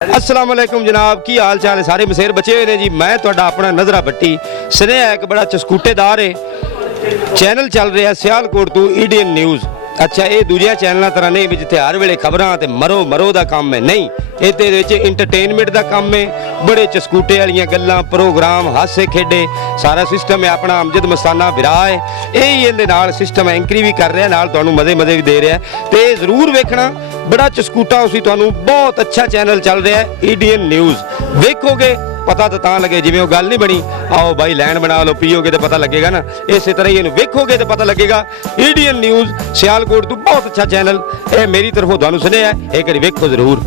अस्सलाम वालेकुम जनाब, की हाल चाल है? सारे मसेर बचे हुए ने जी। मैं तुहाडा अपना नजरा भट्टी स्नेहा एक बड़ा चस्कूटेदार है। चैनल चल रहा सियालकोट तो ईडीएन न्यूज़। अच्छा, ये दूजे चैनलों तरह नहीं भी जिथे हर वेले खबरां ते मरो मरो का काम है, नहीं। ये इंटरटेनमेंट का काम है। बड़े चस्कूटे वाली गल्लां, प्रोग्राम, हासे खेडे, सारा सिस्टम है। अपना अमजद मस्ताना विरा है, यही इहदे नाल सिस्टम एंकरी भी कर रहा है, नाल तुहानूं मजे मजे भी दे रहा है। तो जरूर वेखना, बड़ा चस्कूटा उसी तुहानूं बहुत अच्छा चैनल चल रहा है ईडीएन न्यूज़। वेखोगे पता तो लगे, जिवें गल नहीं बनी आओ भाई लैंड बना लो, पीओगे तो पता लगेगा ना। इस तरह ही वेखोगे तो पता लगेगा। ईडीएन न्यूज़ सियालकोट तो बहुत अच्छा चैनल, ये मेरी तरफों तुहानूं सुनिया है, एक बारी वेखो जरूर।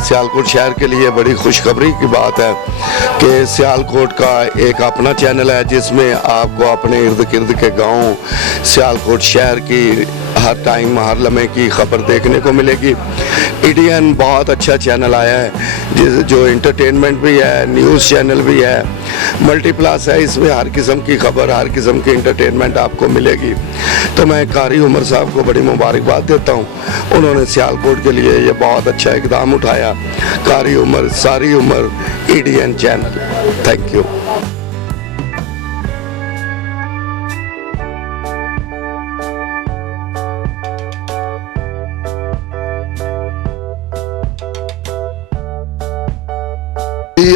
सियालकोट शहर के लिए बड़ी खुशखबरी की बात है कि सियालकोट का एक अपना चैनल है जिसमें आपको अपने इर्द गिर्द के गांव, सियालकोट शहर की हर टाइम हर लम्हे की खबर देखने को मिलेगी। ईडीएन बहुत अच्छा चैनल आया है जो इंटरटेनमेंट भी है, न्यूज़ चैनल भी है, मल्टीप्लस है। इसमें हर किस्म की खबर, हर किस्म की इंटरटेनमेंट आपको मिलेगी। तो मैं कारी उमर साहब को बड़ी मुबारकबाद देता हूँ, उन्होंने सियालकोट के लिए ये बहुत अच्छा इकदाम उठाया। कारी उमर सारी उमर ईडीएन चैनल, थैंक यू।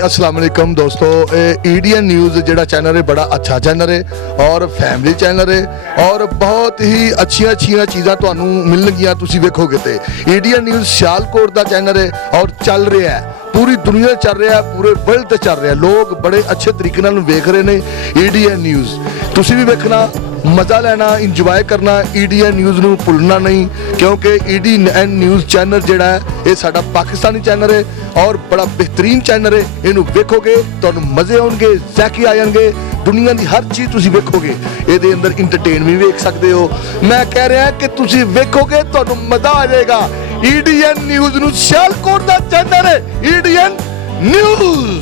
अस्सलाम वालेकुम दोस्तों, ईडीएन न्यूज़ जो चैनल है बड़ा अच्छा चैनल है और फैमिली चैनल है और बहुत ही अच्छिया अच्छिया चीज़ा तुहानू मिलनगियां तुसी वेखोगे। तो ईडीएन न्यूज़ सियालकोट का चैनल है और चल रहा है, पूरी दुनिया चल रहा है, पूरे वर्ल्ड ते चल रहा है। लोग बड़े अच्छे तरीके नाल वेख रहे ने ईडीएन न्यूज़। तुसी भी वेखना, मज़ा लेना, इंजॉय करना। ईडीएन न्यूज़ नू भुलना नहीं, क्योंकि ईडीएन न्यूज़ चैनल जिहड़ा है ये साडा पाकिस्तानी चैनल है और बड़ा बेहतरीन चैनल है। इनू वेखोगे तुहानू मज़े आउणगे, ज़ैकी आ जाणगे, दुनिया की हर चीज़ तुसी वेखोगे। ये अंदर इंटरटेनमेंट भी वेख सकते हो। मैं कह रहा कि तुसी वेखोगे तुहानू मज़ा आ जाएगा। ईडीएन न्यूज़ नू सियालकोट दा चैनल है ईडीएन न्यूज़।